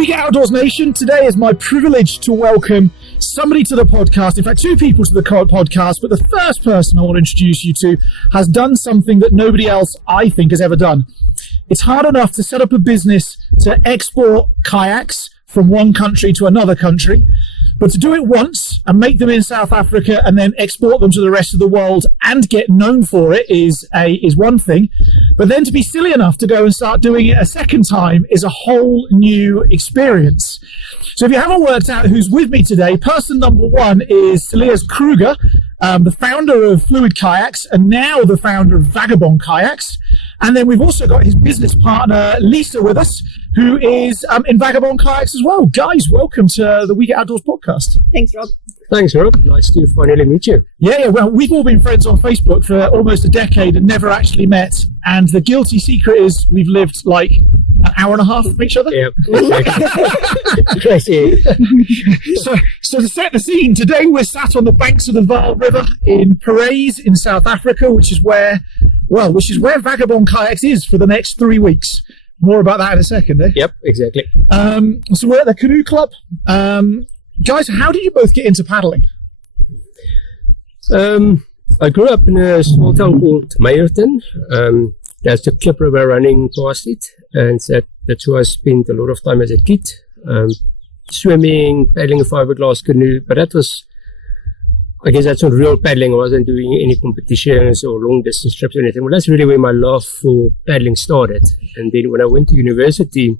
Week Outdoors Nation, today is my privilege to welcome somebody to the podcast, in fact two people to the podcast, but the first person I want to introduce you to has done something that nobody else, I think, has ever done. It's hard enough to set up a business to export kayaks from one country to another country, but to do it once and make them in South Africa and then export them to the rest of the world and get known for it is one thing. But then to be silly enough to go and start doing it a second time is a whole new experience. So if you haven't worked out who's with me today, person number one is Celliers Kruger, the founder of Fluid Kayaks and now the founder of Vagabond Kayaks. And then we've also got his business partner, Lisa, with us, who is in Vagabond Kayaks as well. Guys, welcome to the Week Outdoors podcast. Thanks, Rob. Thanks, Rob. Nice to finally meet you. Yeah, well, we've all been friends on Facebook for almost a decade and never actually met. And the guilty secret is we've lived like an hour and a half from each other. Yeah. Crazy. So to set the scene, today we're sat on the banks of the Vaal River in Parys in South Africa, which is where Vagabond Kayaks is for the next 3 weeks. More about that in a second, eh? Yep, exactly. So we're at the canoe club. Guys, how did you both get into paddling? I grew up in a small town called Meyerton. There's the Klip River running past it, and that's where I spent a lot of time as a kid. Swimming, paddling a fiberglass canoe, but I guess that's not real paddling. I wasn't doing any competitions or long distance trips or anything. Well, that's really where my love for paddling started. And then when I went to university,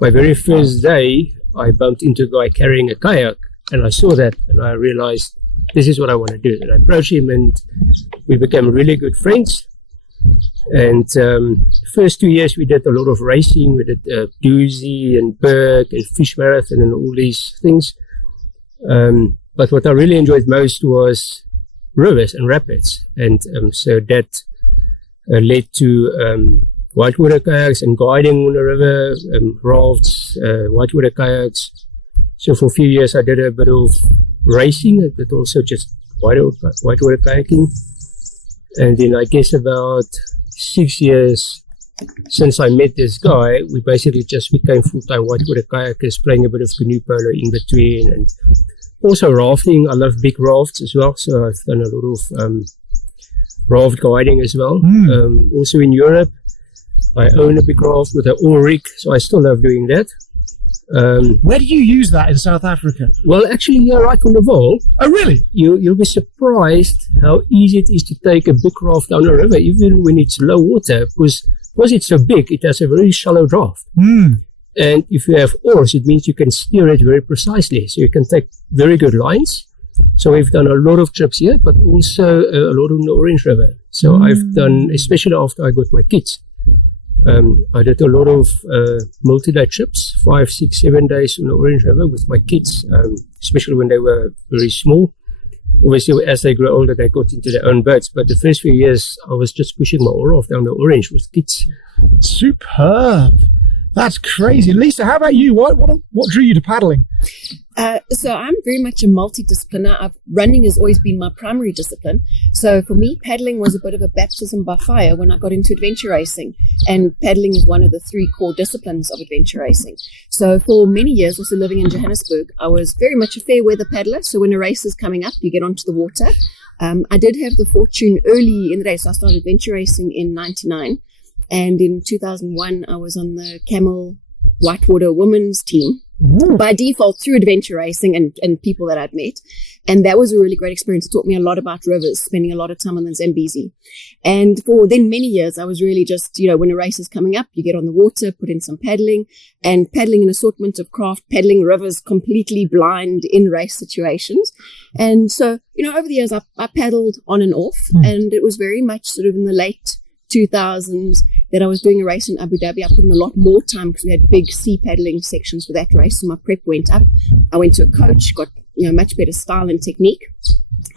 my very first day, I bumped into a guy carrying a kayak, and I saw that, and I realized this is what I want to do. And I approached him, and we became really good friends. And first 2 years, we did a lot of racing. We did Doozy and Berg and Fish Marathon and all these things. But what I really enjoyed most was rivers and rapids. And so that led to whitewater kayaks and guiding on the river, rafts, whitewater kayaks. So for a few years, I did a bit of racing, but also just whitewater kayaking. And then I guess about 6 years since I met this guy, we basically just became full-time whitewater kayakers, playing a bit of canoe polo in between, and also rafting. I love big rafts as well, so I've done a lot of raft guiding as well. Also in Europe, I own a big raft with an oar rig, so I still love doing that. Where do you use that in South Africa? Well, actually, here right on the Vaal. Oh, really? You'll be surprised how easy it is to take a big raft down a river, even when it's low water, because it's so big, it has a very shallow draft. And if you have oars, it means you can steer it very precisely. So you can take very good lines. So we've done a lot of trips here, but also a lot on the Orange River. So I've done, especially after I got my kids, I did a lot of multi-day trips, 5, 6, 7 days on the Orange River with my kids, especially when they were very small. Obviously, as they grew older, they got into their own boats. But the first few years, I was just pushing my oar off down the Orange with kids. Superb. That's crazy. Lisa, how about you? What drew you to paddling? So I'm very much a multidiscipliner. Running has always been my primary discipline. So for me, paddling was a bit of a baptism by fire when I got into adventure racing. And paddling is one of the 3 core disciplines of adventure racing. So for many years, also living in Johannesburg, I was very much a fair weather paddler. So when a race is coming up, you get onto the water. I did have the fortune early in the day. So I started adventure racing in 99. And in 2001, I was on the Camel Whitewater women's team. By default through adventure racing and people that I'd met. And that was a really great experience. It taught me a lot about rivers, spending a lot of time on the Zambezi. And for then many years, I was really just, when a race is coming up, you get on the water, put in some paddling, and paddling an assortment of craft, paddling rivers completely blind in race situations. And so, over the years, I paddled on and off, and it was very much sort of in the late 2000s that I was doing a race in Abu Dhabi. I put in a lot more time because we had big sea paddling sections for that race, so my prep went up. I went to a coach, got much better style and technique.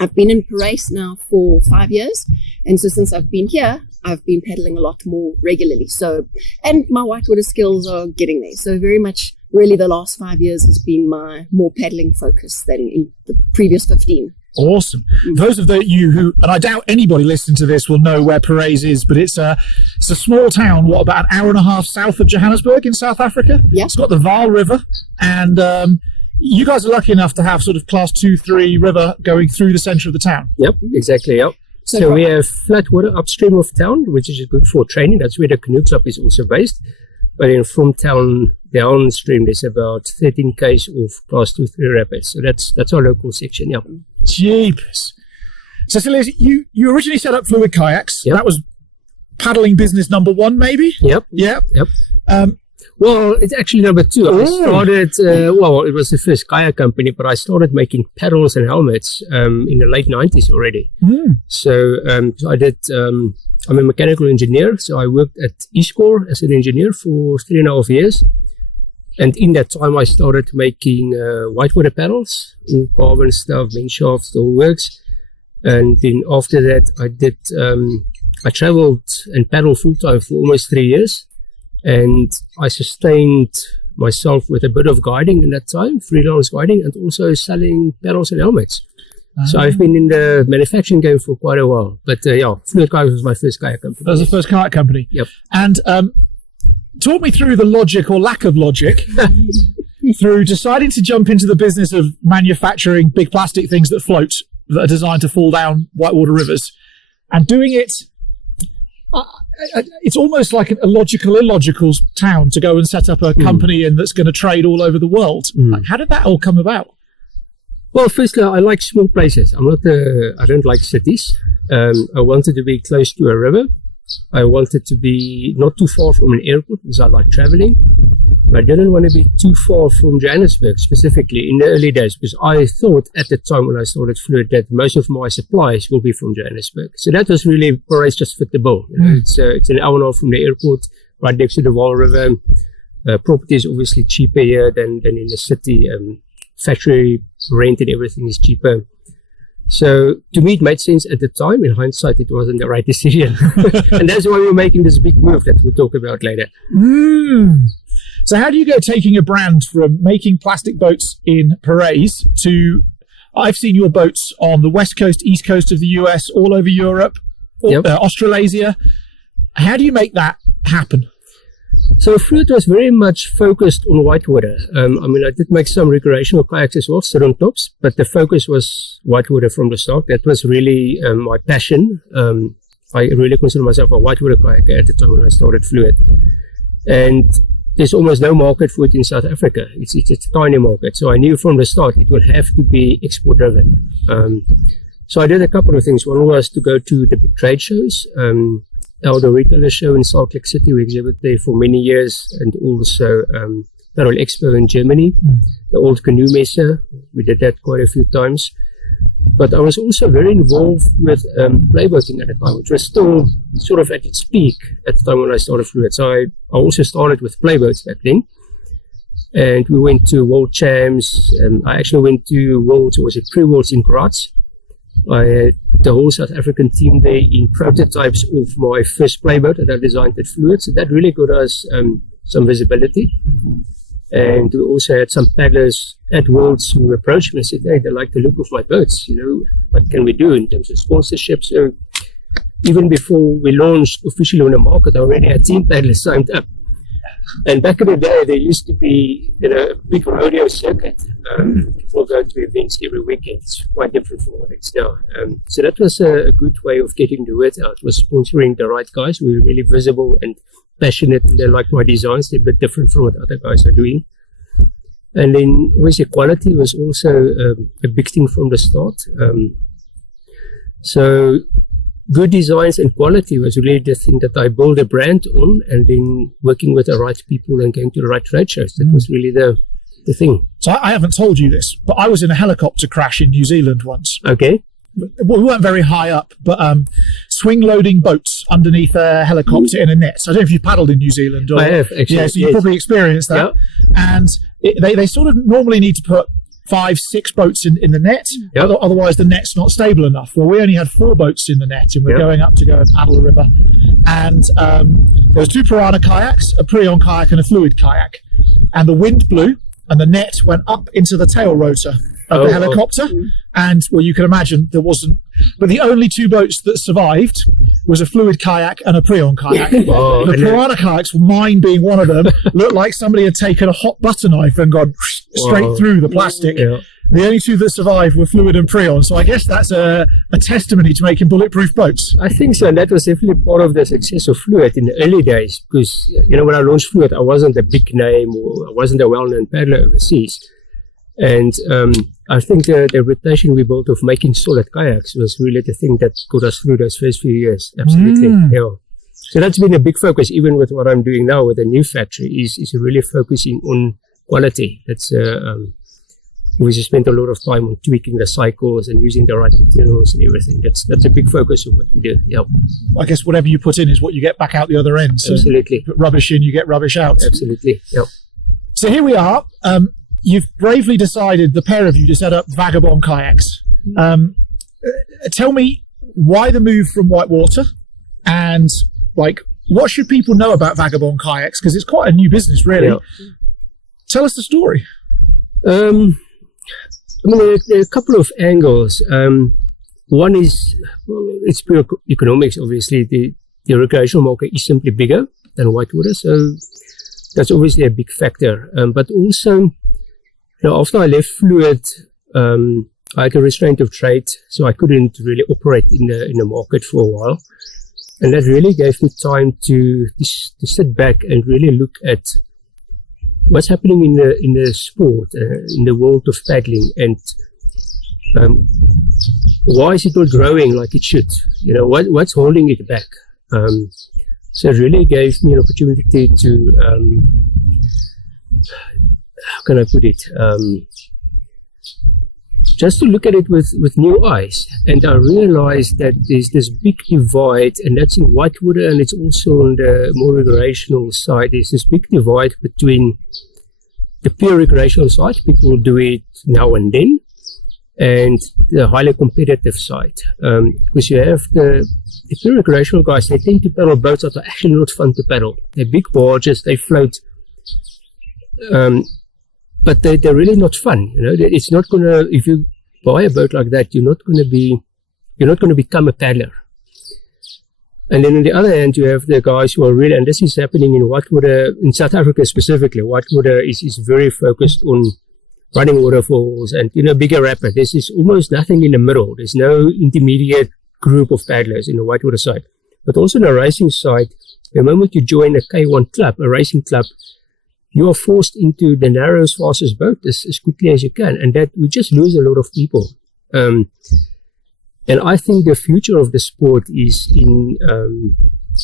I've been in Parys now for 5 years, and so since I've been here, I've been paddling a lot more regularly. So, and my whitewater skills are getting there. So very much, really, the last 5 years has been my more paddling focus than in the previous 15. Awesome. Those of you who, and I doubt anybody listening to this will know where Parys is, but it's a small town, about an hour and a half south of Johannesburg in South Africa. Yeah. It's got the Vaal River, and you guys are lucky enough to have sort of class 2-3 river going through the centre of the town. Yep, exactly. Yep. So we have flat water upstream of town, which is good for training. That's where the canoe club is also based. But then from town downstream, there's about 13 k's of class 2-3 rapids. So that's our local section. Yep. Jeepers. So Celliers, you originally set up Fluid Kayaks. Yep. That was paddling business number 1, maybe? Yep. Yep. Well, it's actually number 2. I started, it was the first kayak company, but I started making paddles and helmets in the late 90s already. So I did, I'm a mechanical engineer, so I worked at Eastcore as an engineer for 3.5 years. And in that time, I started making whitewater paddles, all carbon stuff, main shafts, the whole works. And then after that, I traveled and paddled full-time for almost 3 years. And I sustained myself with a bit of guiding in that time, freelance guiding, and also selling paddles and helmets. So I've been in the manufacturing game for quite a while. But Fluid Kayaks was my first kayak company. That was the first kayak company. Yep. And talk me through the logic or lack of logic through deciding to jump into the business of manufacturing big plastic things that float, that are designed to fall down whitewater rivers, and doing it. It's almost like a logical, illogical town to go and set up a company in that's going to trade all over the world. Like, how did that all come about? Well, firstly, I like small places. I don't like cities. I wanted to be close to a river. I wanted to be not too far from an airport because I like traveling. I didn't want to be too far from Johannesburg, specifically in the early days, because I thought at the time when I started Fluid that most of my supplies will be from Johannesburg. So that was really, Parys just fit the bill. It's an hour and a half from the airport, right next to the Vaal River. Property is obviously cheaper here than in the city. Factory rent and everything is cheaper. So to me, it made sense at the time. In hindsight, it wasn't the right decision. And that's why we're making this big move that we'll talk about later. So how do you go taking a brand from making plastic boats in Parys to, I've seen your boats on the west coast, east coast of the US, all over Europe, Australasia. How do you make that happen? So Fluid was very much focused on whitewater. I did make some recreational kayaks as well, sit on tops, but the focus was whitewater from the start. That was really my passion. I really consider myself a whitewater kayaker at the time when I started Fluid. And there's almost no market for it in South Africa. It's a tiny market. So I knew from the start it would have to be export driven. So I did a couple of things. One was to go to the big trade shows. The retailer show in Salt Lake City, we exhibited there for many years, and also Paddle Expo in Germany, the old canoe messe. We did that quite a few times. But I was also very involved with playboating at the time, which was still sort of at its peak at the time when I started Fluid. So I also started with playboats back then. And we went to World Champs. I actually went to Worlds, or was it pre-Worlds in Graz. I had the whole South African team there in prototypes of my first playboat that I designed at Fluid. So that really got us some visibility. And we also had some paddlers at Worlds who approached me and said, hey, they like the look of my boats. What can we do in terms of sponsorship? So even before we launched officially on the market, I already had 10 paddlers signed up. And back in the day, there used to be a big rodeo circuit. People go to events every weekend. It's quite different from what it's now. So that was a good way of getting the word out, was sponsoring the right guys who were really visible and passionate, and they like my designs. They're a bit different from what other guys are doing. And then obviously quality was also a big thing from the start. So good designs and quality was really the thing that I built a brand on, and then working with the right people and going to the right trade shows. That was really the thing. So I haven't told you this, but I was in a helicopter crash in New Zealand once. Okay. Well, we weren't very high up, but swing loading boats underneath a helicopter in a net. So I don't know if you've paddled in New Zealand. Or, I have, actually. Yeah, so you probably experienced that. Yeah. And they sort of normally need to put 5-6 boats in the net. Yep. Otherwise, the net's not stable enough. Well, we only had 4 boats in the net, and we're going up to go and paddle a river. And there was 2 Piranha kayaks, a Prion kayak, and a Fluid kayak. And the wind blew, and the net went up into the tail rotor. of the helicopter. And, well, you can imagine there wasn't... But the only two boats that survived was a Fluid Kayak and a Prion Kayak. The Piranha Kayaks, mine being one of them, looked like somebody had taken a hot butter knife and gone straight through the plastic. Yeah. The only two that survived were Fluid and Prion. So I guess that's a testimony to making bulletproof boats. I think so. And that was definitely part of the success of Fluid in the early days. Because, when I launched Fluid, I wasn't a big name or I wasn't a well-known paddler overseas. And I think the reputation we built of making solid kayaks was really the thing that got us through those first few years. Absolutely. Yeah. So that's been a big focus, even with what I'm doing now with the new factory, is really focusing on quality. That's we just spent a lot of time on tweaking the cycles and using the right materials and everything. That's a big focus of what we do. Yeah. I guess whatever you put in is what you get back out the other end. So absolutely. You put rubbish in, you get rubbish out. Absolutely. Yeah. So here we are. You've bravely decided, the pair of you, to set up Vagabond Kayaks. Tell me why the move from whitewater, and what should people know about Vagabond Kayaks? Because it's quite a new business, really. Yeah. Tell us the story. There are a couple of angles. One is, it's pure economics, obviously. The recreational market is simply bigger than whitewater, so that's obviously a big factor. But also, after I left Fluid, I had a restraint of trade, so I couldn't really operate in the market for a while. And that really gave me time to sit back and really look at what's happening in the sport, in the world of paddling, and why is it not growing like it should? What's holding it back? So it really gave me an opportunity to, how can I put it? Just to look at it with new eyes. And I realized that there's this big divide, and that's in whitewater, and it's also on the more recreational side. There's this big divide between the pure recreational side, people do it now and then, and the highly competitive side. Because you have the pure recreational guys, they tend to paddle boats that are actually not fun to paddle. They're big barges, they float, but they're really not fun. It's not gonna, if you buy a boat like that, you're not gonna become a paddler. And then on the other hand, you have the guys who are really, and this is happening in whitewater, in South Africa specifically. Whitewater is very focused on running waterfalls and, bigger rapids. There's almost nothing in the middle. There's no intermediate group of paddlers in the whitewater side. But also on the racing side, the moment you join a K1 club, a racing club, you are forced into the narrowest, fastest boat as quickly as you can. And that we just lose a lot of people. And I think the future of the sport is in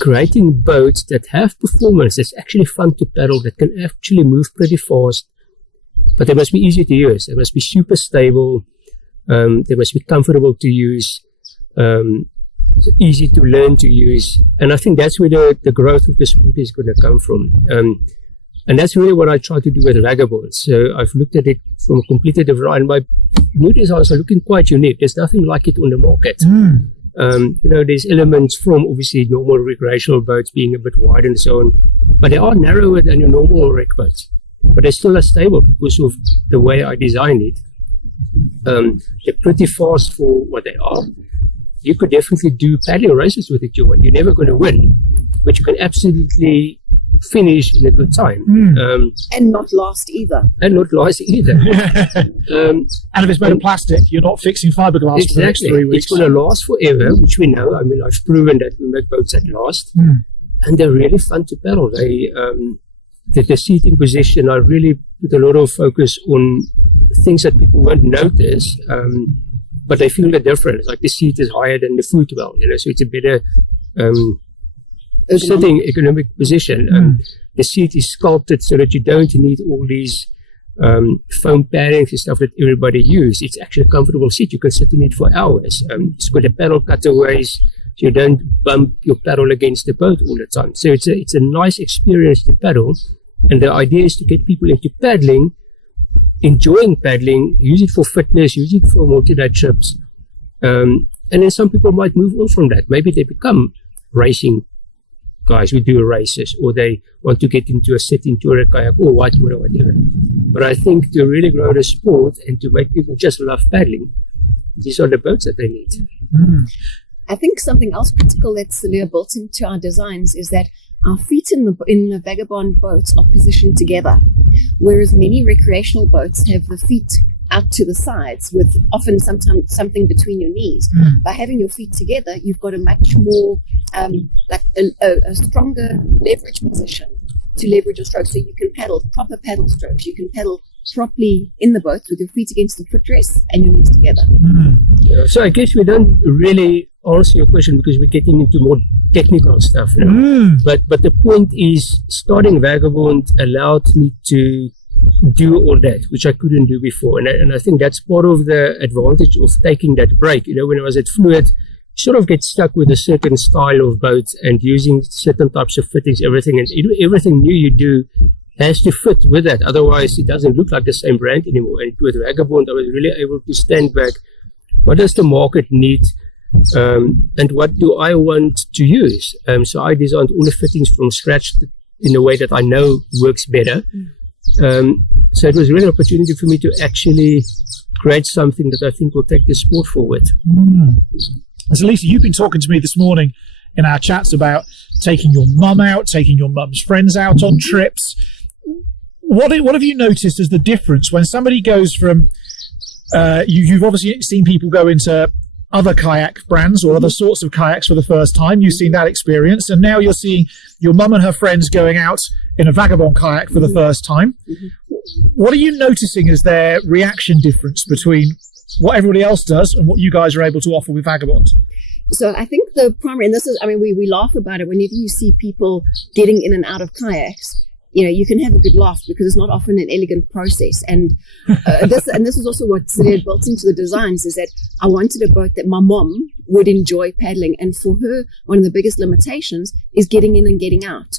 creating boats that have performance, that's actually fun to paddle, that can actually move pretty fast, but they must be easy to use. They must be super stable. They must be comfortable to use, easy to learn to use. And I think that's where the growth of the sport is going to come from. And that's really what I try to do with Vagabonds. So I've looked at it from a completely different, and my new designs are looking quite unique. There's nothing like it on the market. There's elements from obviously normal recreational boats being a bit wide and so on, but they are narrower than your normal rec boats. But they still are stable because of the way I designed it. They're pretty fast for what they are. You could definitely do paddling races with it, You're never going to win, but you can absolutely finish in a good time. And not last either. And if it's made of plastic, you're not fixing fiberglass for the next 3 weeks. It's going to last forever, which we know. I mean, I've proven that we make boats that last. And they're really fun to paddle. The seating position, I really put a lot of focus on things that people won't notice, but they feel the difference. Like the seat is higher than the footwell, so it's a better sitting economic position. The seat is sculpted so that you don't need all these foam paddings and stuff that everybody uses. It's actually a comfortable seat. You can sit in it for hours. It's got the paddle cutaways, so you don't bump your paddle against the boat all the time. So it's a nice experience to paddle. And the idea is to get people into paddling, enjoying paddling, use it for fitness, use it for multi-day trips. And then some people might move on from that. Maybe they become racing guys who do races, or they want to get into a setting tourer kayak or whatever. But I think to really grow the sport and to make people just love paddling, these are the boats that they need. I think something else critical that Celliers built into our designs is that our feet in the Vagabond boats are positioned together, whereas many recreational boats have the feet out to the sides with often sometimes something between your knees. By having your feet together, you've got a much more like a stronger leverage position to leverage your stroke, so you can paddle proper paddle strokes. You can paddle properly in the boat with your feet against the footrest and your knees together. Yeah, so I guess we don't really answer your question because we're getting into more technical stuff now. But the point is, starting Vagabond allowed me to do all that, which I couldn't do before. And I think that's part of the advantage of taking that break. When I was at Fluid, you sort of get stuck with a certain style of boat and using certain types of fittings, everything. And everything new you do has to fit with that. Otherwise, it doesn't look like the same brand anymore. And with Vagabond, I was really able to stand back. What does the market need? And what do I want to use? So I designed all the fittings from scratch in a way that I know works better. So it was really an opportunity for me to actually create something that I think will take the sport forward. So Lisa, you've been talking to me this morning in our chats about taking your mum out, taking your mum's friends out on trips. What have you noticed as the difference when somebody goes from, you've obviously seen people go into other kayak brands or other sorts of kayaks for the first time. You've seen that experience, and now you're seeing your mum and her friends going out in a Vagabond kayak for the first time. What are you noticing as their reaction difference between what everybody else does and what you guys are able to offer with Vagabond? So I think the primary, and this is, we laugh about it whenever you see people getting in and out of kayaks. You can have a good laugh because it's not often an elegant process. And this is also what Celliers built into the designs, is that I wanted a boat that my mom would enjoy paddling. And for her, one of the biggest limitations is getting in and getting out.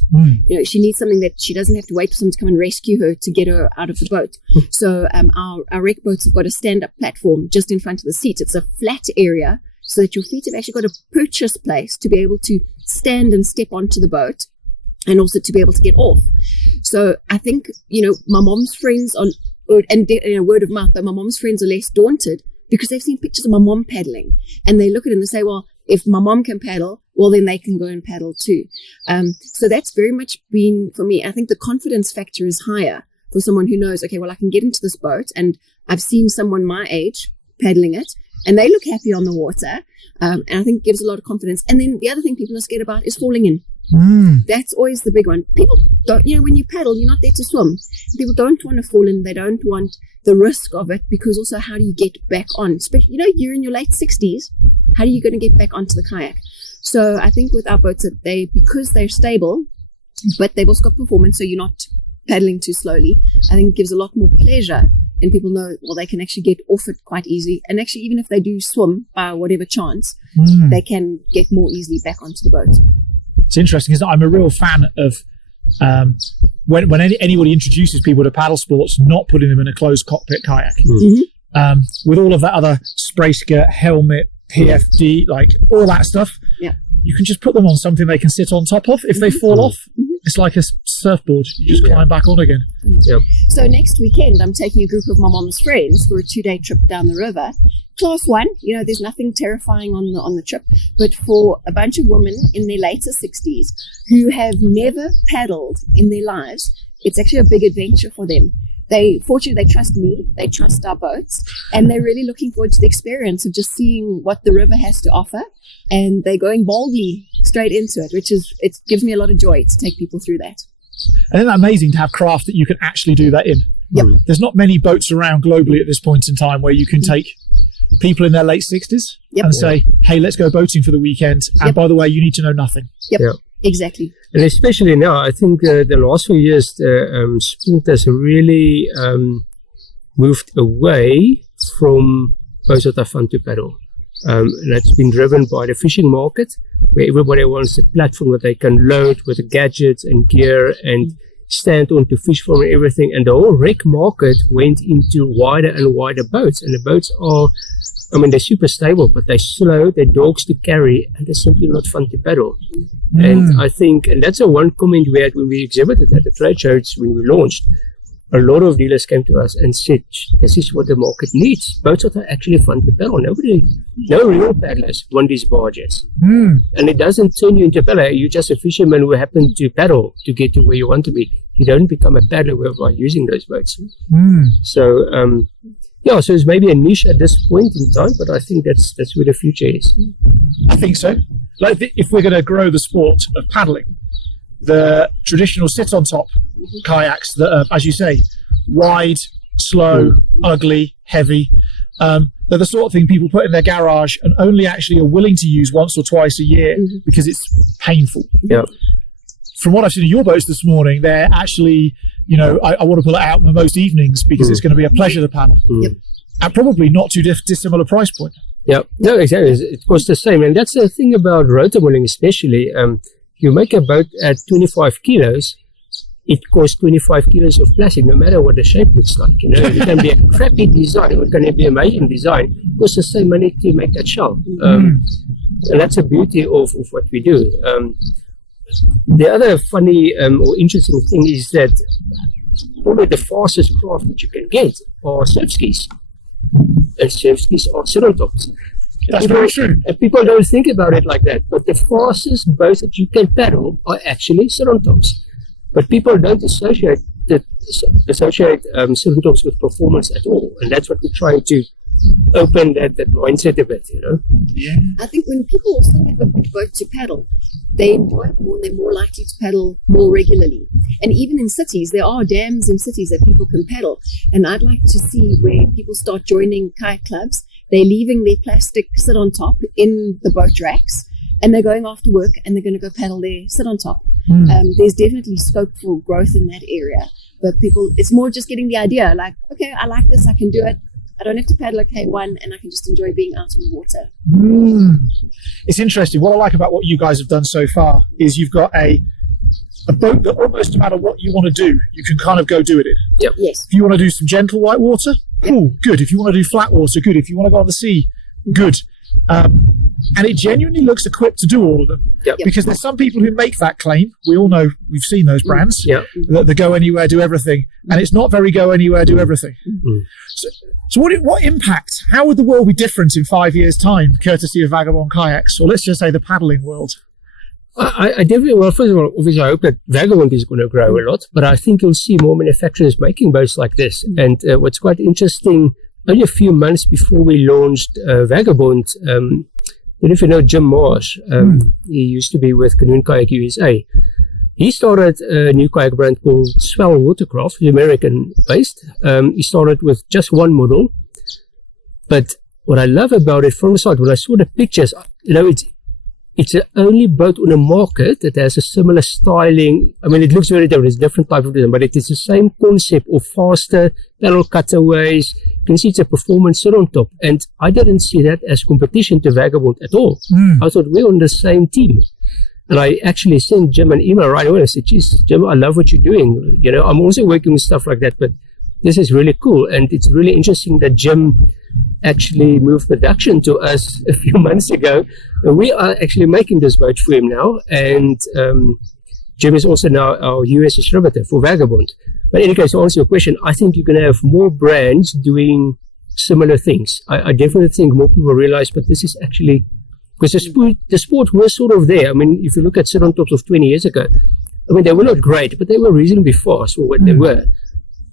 She needs something that she doesn't have to wait for someone to come and rescue her to get her out of the boat. So our rec boats have got a stand-up platform just in front of the seat. It's a flat area so that your feet have actually got a purchase place to be able to stand and step onto the boat, and also to be able to get off. So I think, my mom's friends word of mouth, but my mom's friends are less daunted because they've seen pictures of my mom paddling, and they look at it and they say, well, if my mom can paddle, well, then they can go and paddle too. So that's very much been, for me, I think the confidence factor is higher for someone who knows, okay, well, I can get into this boat and I've seen someone my age paddling it and they look happy on the water. And I think it gives a lot of confidence. And then the other thing people are scared about is falling in. That's always the big one. People don't, when you paddle, you're not there to swim. People don't want to fall in. They don't want the risk of it, because also how do you get back on? Especially, you're in your late 60s. How are you going to get back onto the kayak? So I think with our boats, because they're stable, but they've also got performance, so you're not paddling too slowly. I think it gives a lot more pleasure, and people know, well, they can actually get off it quite easily. And actually, even if they do swim by whatever chance, they can get more easily back onto the boat. It's interesting, isn't it? I'm a real fan of when anybody introduces people to paddle sports, not putting them in a closed cockpit kayak. With all of that other spray skirt, helmet, PFD, like all that stuff, you can just put them on something they can sit on top of. If they fall off, it's like a surfboard. You just climb back on again. So next weekend, I'm taking a group of my mom's friends for a 2-day trip down the river. Class 1, there's nothing terrifying on the trip, but for a bunch of women in their later 60s who have never paddled in their lives, it's actually a big adventure for them. Fortunately, they trust me, they trust our boats, and they're really looking forward to the experience of just seeing what the river has to offer, and they're going boldly straight into it, it gives me a lot of joy to take people through that. And isn't that amazing to have craft that you can actually do that in? There's not many boats around globally at this point in time where you can take people in their late 60s and say, hey, let's go boating for the weekend. And by the way, you need to know nothing. Exactly. And especially now, I think the last few years, the sport has really moved away from boats that are fun to paddle. And that's been driven by the fishing market, where everybody wants a platform that they can load with gadgets and gear and stand on to fish from and everything. And the whole wreck market went into wider and wider boats. And the boats are, they're super stable, but they're slow, they're dogs to carry, and they're simply not fun to paddle. And I think, and that's one comment we had when we exhibited at the trade shows when we launched. A lot of dealers came to us and said, this is what the market needs. Boats that are actually fun to paddle. No real paddlers want these barges. And it doesn't turn you into a paddler. You're just a fisherman who happen to paddle to get to where you want to be. You don't become a paddler by using those boats. So, so it's maybe a niche at this point in time, but I think that's where the future is. I think so. Like if we're going to grow the sport of paddling, the traditional sit-on-top kayaks that are, as you say, wide, slow, ugly, heavy, they're the sort of thing people put in their garage and only actually are willing to use once or twice a year because it's painful. Yeah. From what I've seen of your boats this morning, they're actually, I want to pull it out most evenings because it's going to be a pleasure to paddle. At probably not too dissimilar price point. Yeah, no, exactly. It costs the same. And that's the thing about rotomolding especially. You make a boat at 25 kilos, it costs 25 kilos of plastic, no matter what the shape looks like. It can be a crappy design, or it can be an amazing design. It costs the same money to make that shell. And that's the beauty of what we do. The other funny or interesting thing is that probably the fastest craft that you can get are surf skis. And surf skis are sit-on-tops. That's very true. And people don't think about it like that. But the fastest boats that you can paddle are actually sit-on-tops. But people don't associate sit-on-tops with performance at all. And that's what we're trying to open that mindset a bit, Yeah. I think when people also have a good boat to paddle, they enjoy it more and they're more likely to paddle more regularly. And even in cities, there are dams in cities that people can paddle. And I'd like to see where people start joining kayak clubs. They're leaving their plastic sit-on-top in the boat racks and they're going after work and they're going to go paddle their sit-on-top. There's definitely scope for growth in that area. But people, it's more just getting the idea, like, okay, I like this, I can do it. I don't have to paddle a K1 and I can just enjoy being out on the water. It's interesting. What I like about what you guys have done so far is you've got a boat that almost no matter what you want to do, you can kind of go do it in. Yep. Yes. If you want to do some gentle white water, cool, good. If you want to do flat water, good. If you want to go on the sea, good. And it genuinely looks equipped to do all of them. Yep. Because there's some people who make that claim. We all know, we've seen those brands, that they go anywhere, do everything. And it's not very go anywhere, do everything. So what impact, how would the world be different in 5 years' time, courtesy of Vagabond Kayaks, or let's just say the paddling world? I definitely, well, first of all, obviously I hope that Vagabond is going to grow a lot, but I think you'll see more manufacturers making boats like this. And what's quite interesting, only a few months before we launched Vagabond, I don't know if you know Jim Marsh, he used to be with Canoe Kayak USA. He started a new kayak brand called Swell Watercraft, American-based. He started with just one model. But what I love about it from the side, when I saw the pictures, it's the only boat on the market that has a similar styling. It looks very different. It's a different type of design, but it is the same concept of faster pedal cutaways. You can see it's a performance sit-on-top. And I didn't see that as competition to Vagabond at all. I thought we're on the same team. And I actually sent Jim an email right away. I said, geez, Jim, I love what you're doing. I'm also working with stuff like that, but this is really cool. And it's really interesting that Jim actually moved production to us a few months ago. And we are actually making this boat for him now. And Jim is also now our US distributor for Vagabond. But in any case, to answer your question, I think you're going to have more brands doing similar things. I definitely think more people realize, but this is actually... Because the sport was sort of there. If you look at sit-on-tops of 20 years ago, they were not great, but they were reasonably fast for what they were.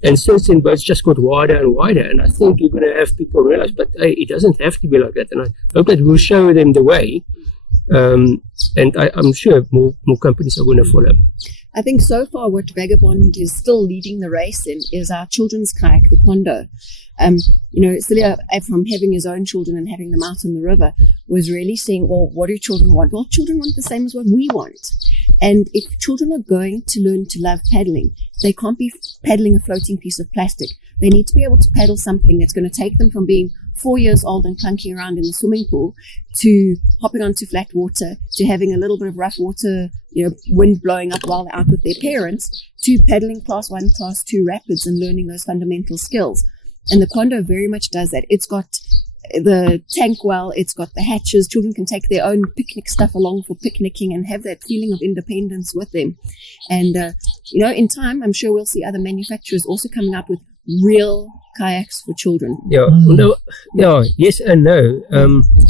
And since then, boats just got wider and wider. And I think you're going to have people realize, but hey, it doesn't have to be like that. And I hope that we'll show them the way. And I'm sure more companies are going to follow. I think so far what Vagabond is still leading the race in is our children's kayak, the Quando. Celliers, from having his own children and having them out on the river, was really saying, well, what do children want? Well, children want the same as what we want. And if children are going to learn to love paddling, they can't be paddling a floating piece of plastic. They need to be able to paddle something that's going to take them from being 4 years old and clunking around in the swimming pool to hopping onto flat water, to having a little bit of rough water, wind blowing up while they're out with their parents, to paddling class 1, class 2 rapids and learning those fundamental skills. And the condo very much does that. It's got the tank well, it's got the hatches. Children can take their own picnic stuff along for picnicking and have that feeling of independence with them. And, in time, I'm sure we'll see other manufacturers also coming up with real kayaks for children. Yes and no.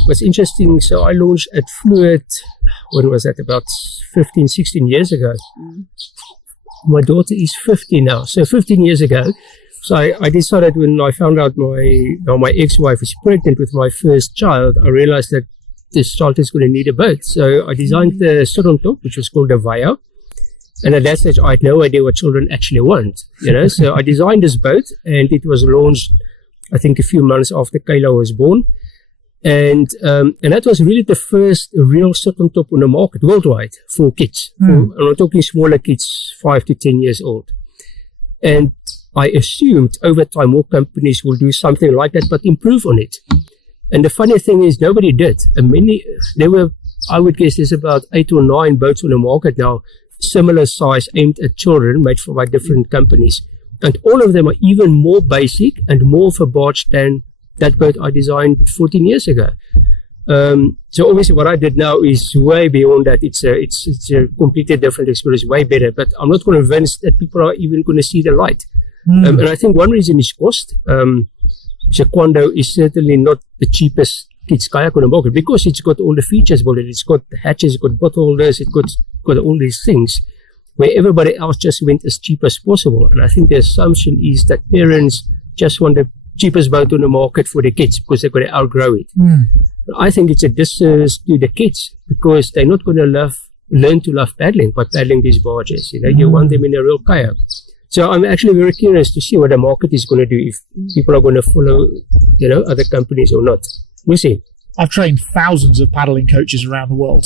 What's interesting, so I launched at Fluid, when was that, about 15, 16 years ago. My daughter is 50 now, so 15 years ago. So I decided, when I found out my ex-wife is pregnant with my first child, I realized that this child is going to need a boat. So I designed the sit on top, which was called a Vaya. And at that stage, I had no idea what children actually want, So I designed this boat, and it was launched, I think, a few months after Kayla was born. And that was really the first real sit on top on the market worldwide for kids. I'm not talking smaller kids, 5 to 10 years old. And I assumed over time more companies will do something like that, but improve on it. And the funny thing is, nobody did. I would guess there's about 8 or 9 boats on the market now, similar size, aimed at children, made by different companies. And all of them are even more basic and more of a barge than that boat I designed 14 years ago. So obviously what I did now is way beyond that. It's a completely different experience, way better. But I'm not convinced that people are even going to see the light. And I think one reason is cost. Sequando is certainly not the cheapest kids kayak on the market because it's got all the features about it. It's got the hatches, it's got botholders, it's got all these things where everybody else just went as cheap as possible. And I think the assumption is that parents just want the cheapest boat on the market for the kids because they're going to outgrow it. I think it's a disservice to the kids because they're not going to learn to love paddling by paddling these barges. You want them in a real kayak. So I'm actually very curious to see what the market is going to do, if people are going to follow, other companies or not. We'll see. I've trained thousands of paddling coaches around the world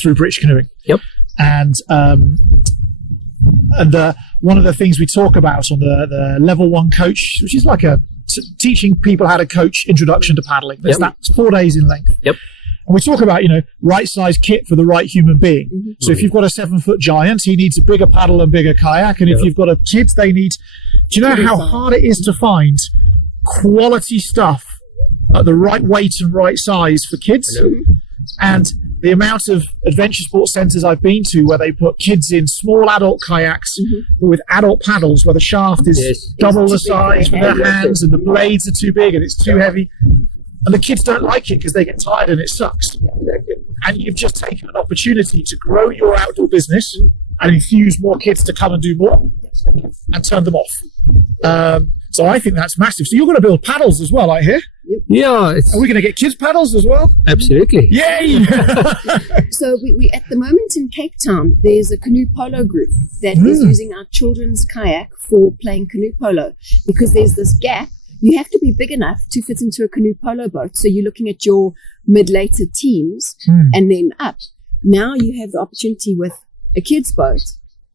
through British Canoeing. Yep. And one of the things we talk about on the level 1 coach, which is like teaching people how to coach introduction to paddling. That's 4 days in length. Yep. And we talk about, right size kit for the right human being. So if you've got a 7-foot giant, he needs a bigger paddle and bigger kayak. And if you've got a kid, they need, do you know how hard it is to find quality stuff at the right weight and right size for kids? And the amount of adventure sports centres I've been to where they put kids in small adult kayaks but with adult paddles where the shaft is double the size with their hands and the blades are too big and it's too heavy. And the kids don't like it because they get tired and it sucks. And you've just taken an opportunity to grow your outdoor business and infuse more kids to come and do more and turn them off. So I think that's massive. So you're going to build paddles as well, I hear? Yeah. Are we going to get kids paddles as well? Absolutely. Yay! So we at the moment in Cape Town, there's a canoe polo group that is using our children's kayak for playing canoe polo because there's this gap. You have to be big enough to fit into a canoe polo boat. So you're looking at your mid-later teens and then up. Now you have the opportunity with a kid's boat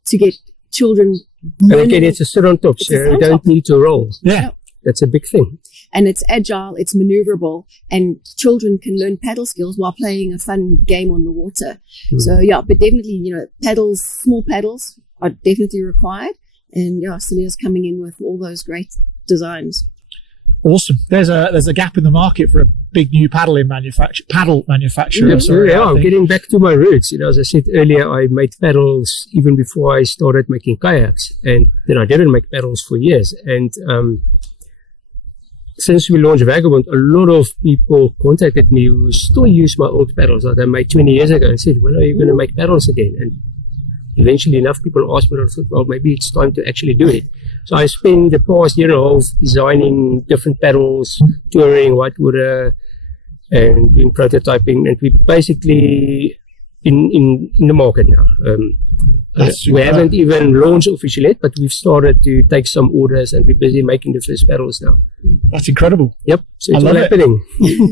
to get children. And again, it's a sit on top, so you don't need to roll. Yeah. That's a big thing. And it's agile, it's maneuverable, and children can learn paddle skills while playing a fun game on the water. So but definitely, paddles, small paddles are definitely required. And Celliers coming in with all those great designs. Awesome. There's a gap in the market for a big new paddle manufacturer. Absolutely. I'm getting back to my roots. As I said earlier, I made paddles even before I started making kayaks, and then I didn't make paddles for years. And since we launched Vagabond, a lot of people contacted me who still use my old paddles that I made 20 years ago and said, "When are you going to make paddles again?" And eventually enough people asked me, and I thought, well, maybe it's time to actually do it. So I spent the past year and a half designing different paddles, touring whitewater, and doing prototyping. And we're basically in the market now. We haven't even launched officially yet, but we've started to take some orders and we're busy making the first paddles now. That's incredible. Yep. So it's all happening.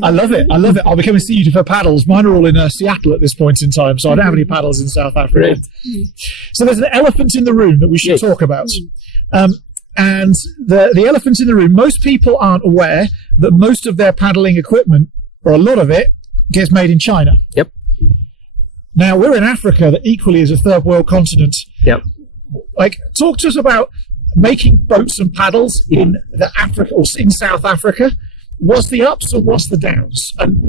I love it. I'll become a seed for paddles. Mine are all in Seattle at this point in time, so I don't have any paddles in South Africa. Right. So there's an elephant in the room that we should talk about. And the elephant in the room, most people aren't aware that most of their paddling equipment, or a lot of it, gets made in China. Yep. Now, we're in Africa that equally is a third world continent. Yep. Like, talk to us about making boats and paddles in Africa or in South Africa. What's the ups and what's the downs? And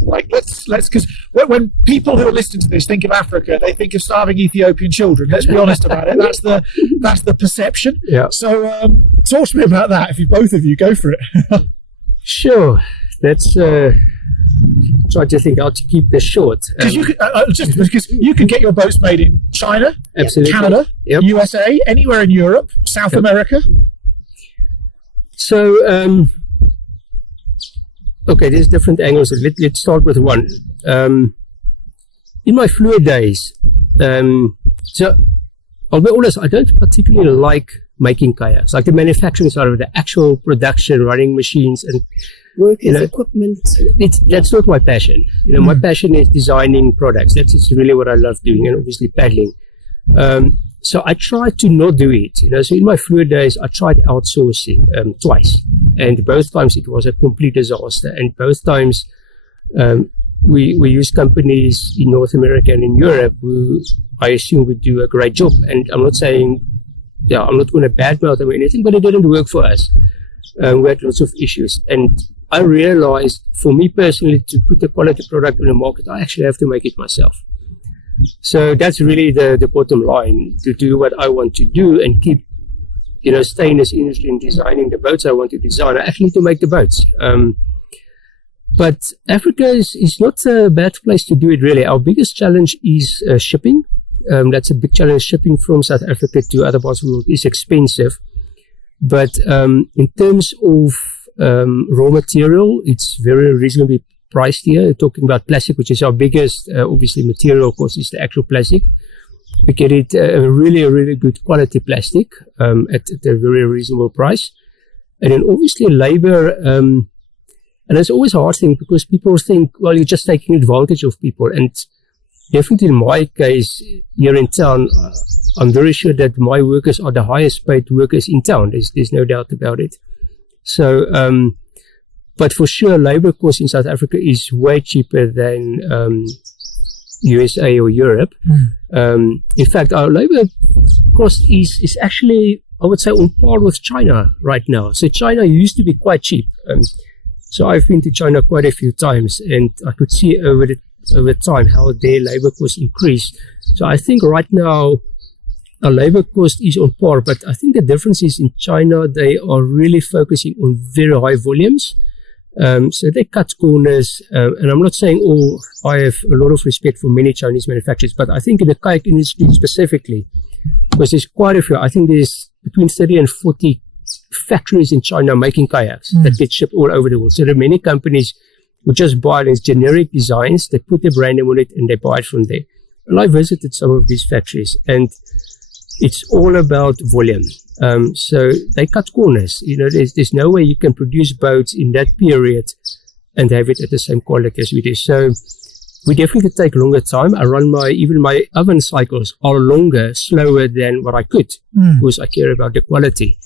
like, let's because when people who are listening to this think of Africa, they think of starving Ethiopian children. Let's be honest about it. That's the perception. Yeah. So talk to me about that. If you both of you go for it. Sure. Let's try to think how to keep this short. Because you could get your boats made in China, absolutely, Canada, yep, USA, anywhere in Europe, South America. So, okay, there's different angles. Let's start with one. In my fluid days, so I'll be honest, I don't particularly like making kayaks, like the manufacturing side of it, the actual production, running machines and workers, equipment. That's not my passion. My passion is designing products. That's really what I love doing, and obviously paddling. So I tried to not do it. So in my fluid days, I tried outsourcing twice, and both times it was a complete disaster. And both times we used companies in North America and in Europe who I assume would do a great job. And I'm not saying, I'm not going to badmouth them or anything, but it didn't work for us. We had lots of issues, and I realized, for me personally, to put a quality product on the market, I actually have to make it myself. So that's really the bottom line, to do what I want to do and keep, stay in this industry and designing the boats I want to design. I actually need to make the boats. But Africa is not a bad place to do it, really. Our biggest challenge is shipping. That's a big challenge. Shipping from South Africa to other parts of the world is expensive. But in terms of raw material, it's very reasonably priced here. Talking about plastic, which is our biggest, obviously, material cost, is the actual plastic. We get it a really good quality plastic at a very reasonable price. And then obviously labor, and it's always a hard thing because people think, well, you're just taking advantage of people. And definitely in my case, here in town, I'm very sure that my workers are the highest paid workers in town. There's no doubt about it. So, but for sure, labor cost in South Africa is way cheaper than USA or Europe. In fact, our labor cost is actually, I would say, on par with China right now. So China used to be quite cheap. So I've been to China quite a few times, and I could see over time how their labor costs increased. So I think right now our labor cost is on par, but I think the difference is in China, they are really focusing on very high volumes. So they cut corners, and I'm not saying I have a lot of respect for many Chinese manufacturers, but I think in the kayak industry specifically, because there's quite a few, I think there's between 30 and 40 factories in China making kayaks that get shipped all over the world. So there are many companies who just buy these generic designs, they put their brand name on it, and they buy it from there. And I visited some of these factories, and it's all about volume. So they cut corners. There's no way you can produce boats in that period and have it at the same quality as we do. So we definitely take longer time. I run even my oven cycles are longer, slower than what I could, because I care about the quality.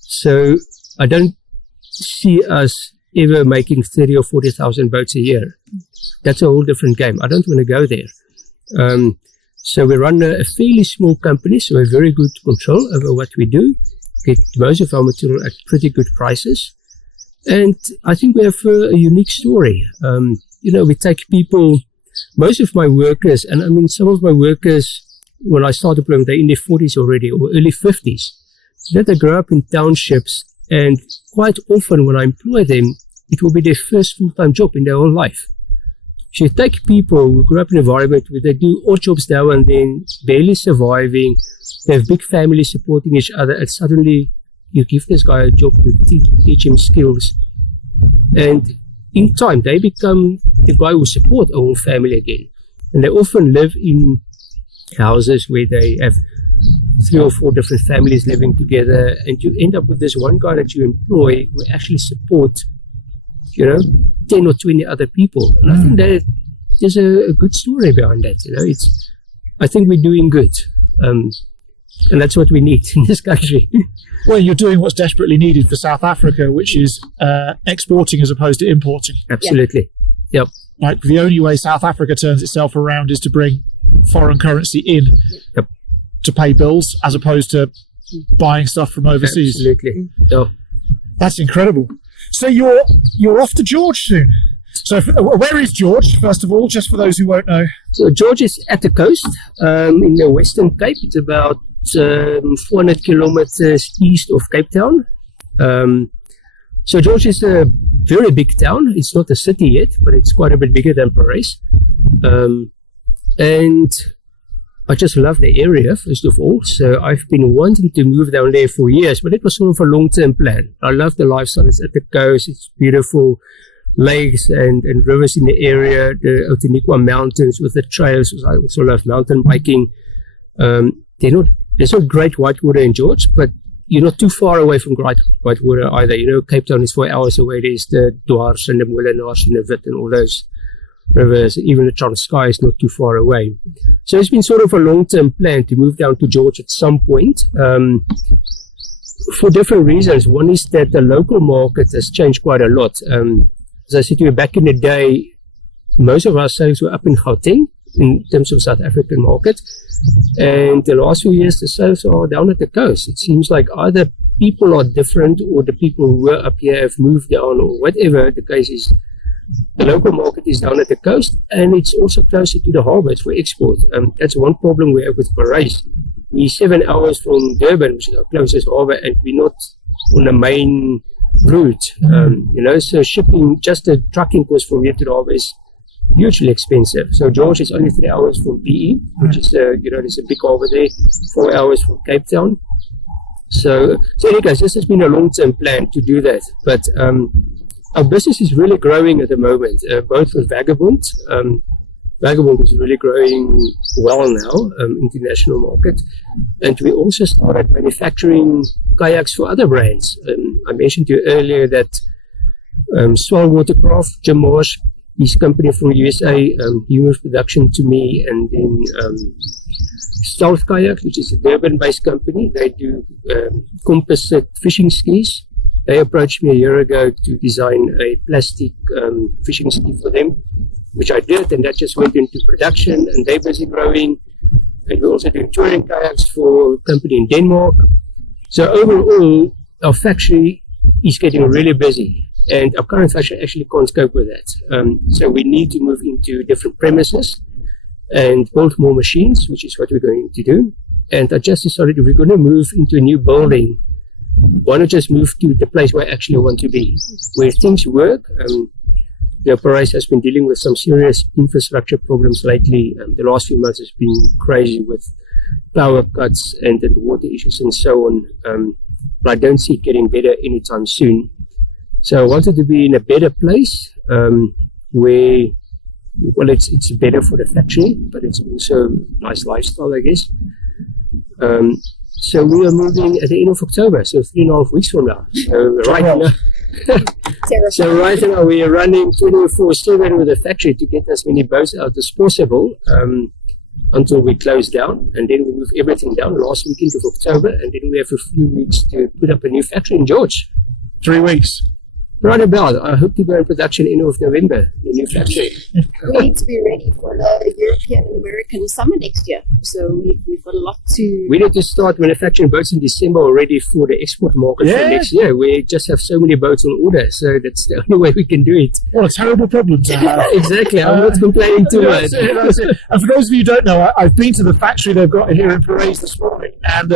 So I don't see us ever making 30 or 40,000 boats a year. That's a whole different game. I don't want to go there. So we run a fairly small company, so we have very good control over what we do, get most of our material at pretty good prices. And I think we have a unique story. We take people, most of my workers, and I mean some of my workers, when I started employing, they're in their 40s already or early 50s. That they grow up in townships, and quite often when I employ them, it will be their first full-time job in their whole life. So you take people who grew up in an environment where they do odd jobs now and then, barely surviving, they have big families supporting each other, and suddenly you give this guy a job to teach him skills. And in time, they become the guy who supports a whole family again. And they often live in houses where they have 3 or 4 different families living together, and you end up with this one guy that you employ who actually support 10 or 20 other people. And I think that there's a good story behind that. I think we're doing good. And that's what we need in this country. Well, you're doing what's desperately needed for South Africa, which is exporting as opposed to importing. Absolutely. Yep. Like the only way South Africa turns itself around is to bring foreign currency in to pay bills, as opposed to buying stuff from overseas. Absolutely. Yeah. That's incredible. So you're off to George soon. So where is George, first of all, just for those who won't know? So George is at the coast in the Western Cape. It's about 400 kilometers east of Cape Town. So George is a very big town. It's not a city yet, but it's quite a bit bigger than Paris. And I just love the area, first of all. So I've been wanting to move down there for years, but it was sort of a long-term plan. I love the lifestyle. It's at the coast. It's beautiful lakes and rivers in the area, the Outeniqua Mountains with the trails. I also love mountain biking. There's not great whitewater in George, but you're not too far away from great whitewater either. You know, Cape Town is 4 hours away. There's the Dwars and the Molenaars and the Wit and all those rivers. Even the Transkei is not too far away. So it's been sort of a long-term plan to move down to George at some point. For different reasons. One is that the local market has changed quite a lot. As I said to you, back in the day, most of our sales were up in Gauteng in terms of South African market. And the last few years, the sales are down at the coast. It seems like either people are different or the people who were up here have moved down or whatever the case is. The local market is down at the coast and it's also closer to the harbors for export. That's one problem we have with Paris. We're 7 hours from Durban, which is our closest harbor, and we're not on the main route. So shipping, just the trucking cost from here to the harbor is hugely expensive. So George is only 3 hours from PE, which is there's a big harbor there, 4 hours from Cape Town. So anyways, this has been a long-term plan to do that. But our business is really growing at the moment, both with Vagabond. Vagabond is really growing well now, international market. And we also started manufacturing kayaks for other brands. I mentioned to you earlier that Swell Watercraft, Jim Marsh, his company from USA, he moves production to me, and then Stealth Kayaks, which is a Durban-based company. They do composite fishing skis. They approached me a year ago to design a plastic fishing ski for them, which I did, and that just went into production, and they're busy growing. And we're also doing touring kayaks for a company in Denmark. So overall, our factory is getting really busy. And our current factory actually can't cope with that. So we need to move into different premises and build more machines, which is what we're going to do. And I just decided if we're going to move into a new building, why not just move to the place where I actually want to be, where things work. Paris has been dealing with some serious infrastructure problems lately. The last few months has been crazy with power cuts and the water issues and so on. But I don't see it getting better anytime soon. So I wanted to be in a better place where, well, it's better for the factory, but it's also a nice lifestyle, I guess. So we are moving at the end of October, so 3.5 weeks from now. So right now we are running 24/7 with the factory to get as many boats out as possible until we close down, and then we move everything down last weekend of October, and then we have a few weeks to put up a new factory in George. 3 weeks. Right about. I hope to go in production end of November, the new factory. We need to be ready for the European and American summer next year. So we've got a lot to... We need to start manufacturing boats in December already for the export market for next year. We just have so many boats on order, so that's the only way we can do it. What a terrible problem to have. Exactly. I'm not complaining too much. That's it. And for those of you who don't know, I've been to the factory they've got here in Paris this morning, and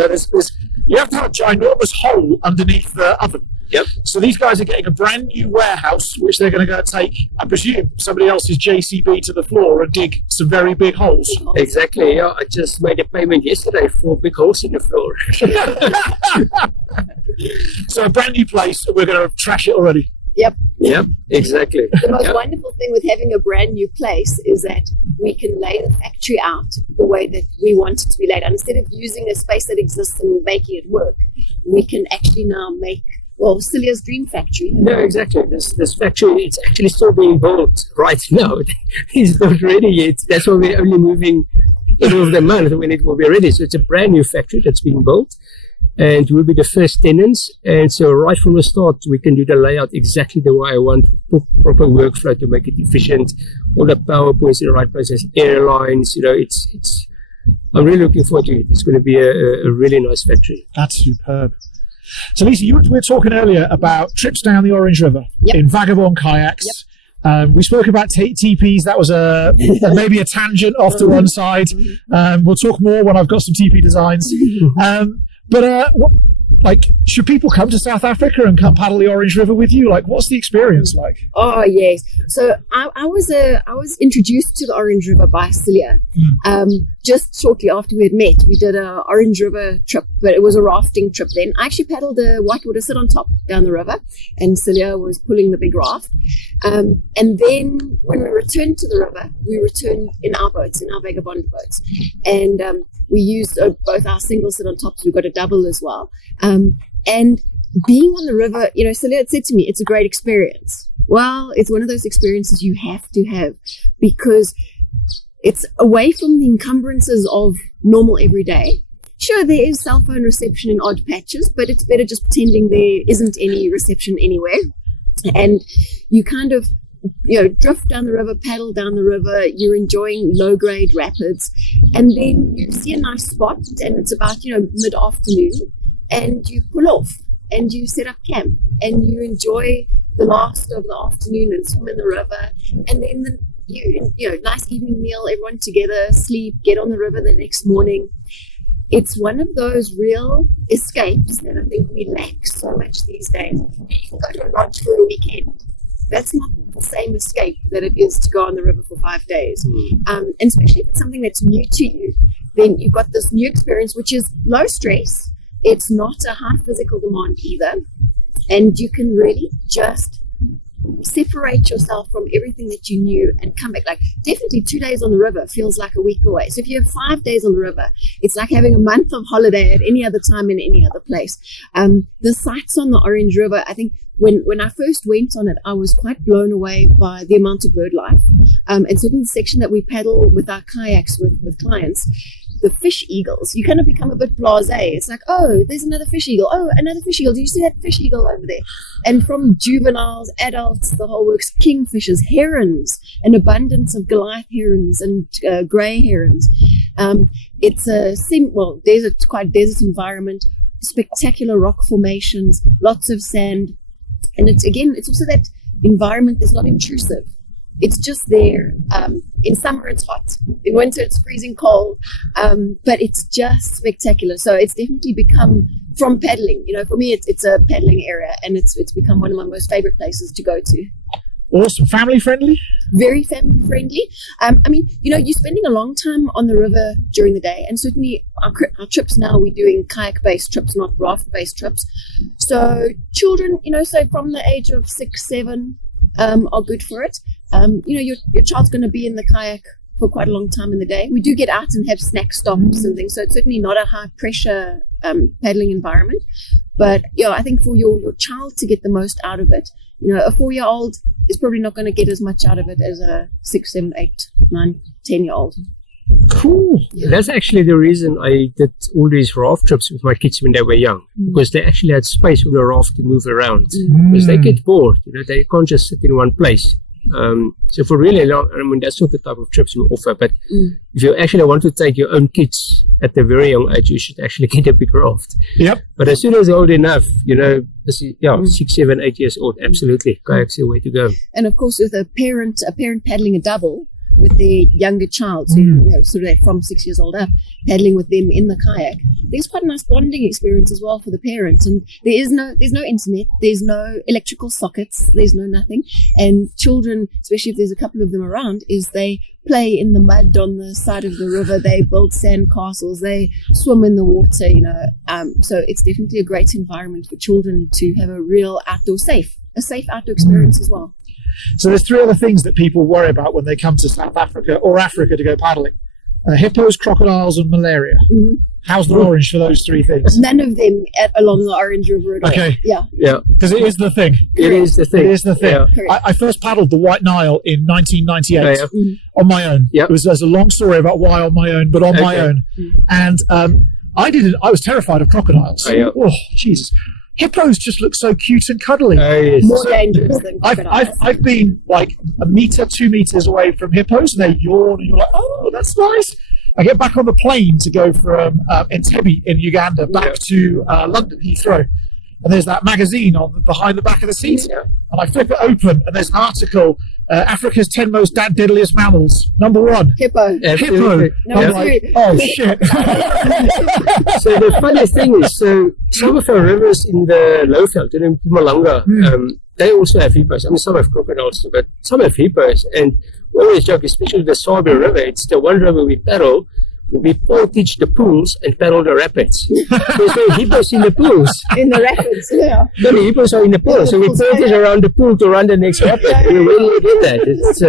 you have to have a ginormous hole underneath the oven. Yep. So these guys are getting a brand new warehouse, which they're going to go take, I presume, somebody else's JCB to the floor and dig some very big holes. Exactly. Yeah, I just made a payment yesterday for big holes in the floor. So a brand new place, we're going to trash it already. Yep. Yep, exactly. The most wonderful thing with having a brand new place is that we can lay the factory out the way that we want it to be laid out. Instead of using a space that exists and making it work, we can actually now make Celliers Dream Factory. No, exactly. This factory, it's actually still being built right now. It's not ready yet. That's why we're only moving end of the month when it will be ready. So it's a brand new factory that's being built, and we'll be the first tenants. And so right from the start, we can do the layout exactly the way I want, proper workflow to make it efficient, all the PowerPoints in the right places, airlines, it's I'm really looking forward to it. It's going to be a really nice factory. That's superb. So Lisa, we were talking earlier about trips down the Orange River in Vagabond Kayaks. We spoke about TPs. That was maybe a tangent off to one side. We'll talk more when I've got some TP designs. Should people come to South Africa and come paddle the Orange River with you? Like, what's the experience like? Oh, yes. So I was introduced to the Orange River by Celliers. Just shortly after we had met, we did a Orange River trip, but it was a rafting trip then. I actually paddled the whitewater sit on top down the river, and Celliers was pulling the big raft. And then when we returned to the river, we returned in our boats, in our Vagabond boats. And we used both our single sit on tops. We've got a double as well. And being on the river, Celliers said to me, it's a great experience. Well, it's one of those experiences you have to have, because it's away from the encumbrances of normal everyday. Sure, there is cell phone reception in odd patches, but it's better just pretending there isn't any reception anywhere. And you kind of, drift down the river, paddle down the river, you're enjoying low-grade rapids, and then you see a nice spot, and it's about, mid-afternoon, and you pull off, and you set up camp, and you enjoy the last of the afternoon and swim in the river, and then nice evening meal, everyone together, sleep, get on the river the next morning. It's one of those real escapes that I think we lack so much these days. You can go to a lodge for a weekend. That's not the same escape that it is to go on the river for 5 days. And especially if it's something that's new to you, then you've got this new experience, which is low stress. It's not a high physical demand either. And you can really just separate yourself from everything that you knew and come back. Like, definitely 2 days on the river feels like a week away. So if you have 5 days on the river, it's like having a month of holiday at any other time in any other place. The sights on the Orange River, I think when I first went on it, I was quite blown away by the amount of bird life. And certainly the section that we paddle with our kayaks with clients, the fish eagles, you kind of become a bit blasé. It's like, oh, there's another fish eagle. Oh, another fish eagle. Do you see that fish eagle over there? And from juveniles, adults, the whole works, kingfishers, herons, an abundance of Goliath herons and grey herons. It's a quite desert environment, spectacular rock formations, lots of sand. And it's also that environment that's not intrusive. It's just there. In summer, it's hot. In winter, it's freezing cold. But it's just spectacular. So it's definitely become, from paddling, for me, it's a paddling area, and it's become one of my most favorite places to go to. Awesome. Family friendly? Very family friendly. You're spending a long time on the river during the day, and certainly our trips now, we're doing kayak-based trips, not raft-based trips. So children, say from the age of 6, 7, are good for it. Your child's going to be in the kayak for quite a long time in the day. We do get out and have snack stops and things, so it's certainly not a high pressure paddling environment. But I think for your child to get the most out of it, a 4-year-old is probably not going to get as much out of it as a 6, 7, 8, 9, 10-year-old. Cool. Yeah. That's actually the reason I did all these raft trips with my kids when they were young, because they actually had space on the raft to move around. Because they get bored, they can't just sit in one place. So for really long, that's not the type of trips we offer. But if you actually want to take your own kids at a very young age, you should actually get a big raft. Yep. But as soon as they're old enough, 6, 7, 8 years old, absolutely, kayak's the way to go. And of course, with a parent paddling a double with their younger child, so sort of from 6 years old up, paddling with them in the kayak, there's quite a nice bonding experience as well for the parents. And there's no internet, there's no electrical sockets, there's no nothing. And children, especially if there's a couple of them around, they play in the mud on the side of the river, they build sand castles, they swim in the water, so it's definitely a great environment for children to have a real safe outdoor experience as well. So there's 3 other things that people worry about when they come to South Africa or Africa to go paddling. hippos, crocodiles, and malaria. Mhm. How's the orange for those three things? None of them along the Orange River at all. Okay. Yeah. Yeah, Because it is the thing. it is the thing. It is the thing. Yeah. Correct. I first paddled the White Nile in 1998 Yeah. on my own. Yeah. There's a long story about why on my own, but on my Okay. own. And I was terrified of crocodiles. Oh, yeah. Oh, Jesus. Hippos just look so cute and cuddly. Yes. More dangerous than crocodiles. I've been like a meter, 2 meters away from hippos, and they yawn, and you're like, oh, that's nice. I get back on the plane to go from Entebbe in Uganda back to London Heathrow, and there's that magazine behind the back of the seat, and I flip it open, and there's an article: Africa's 10 most deadliest mammals. Number 1, Hippo. hippo. Absolutely. Number I'm like, 3. oh shit! So the funny thing is, so some of our rivers in the Lowveld, in Mpumalanga, they also have hippos. I mean, some have crocodiles too, but some have hippos. And we always joke, especially the Sabi River, it's the one river we paddle. We portage the pools and paddle the rapids. There's no hippos in the pools. In the rapids, yeah. No, the hippos are in the pool. So we portage around the pool to run the next rapid. We really get that. It's,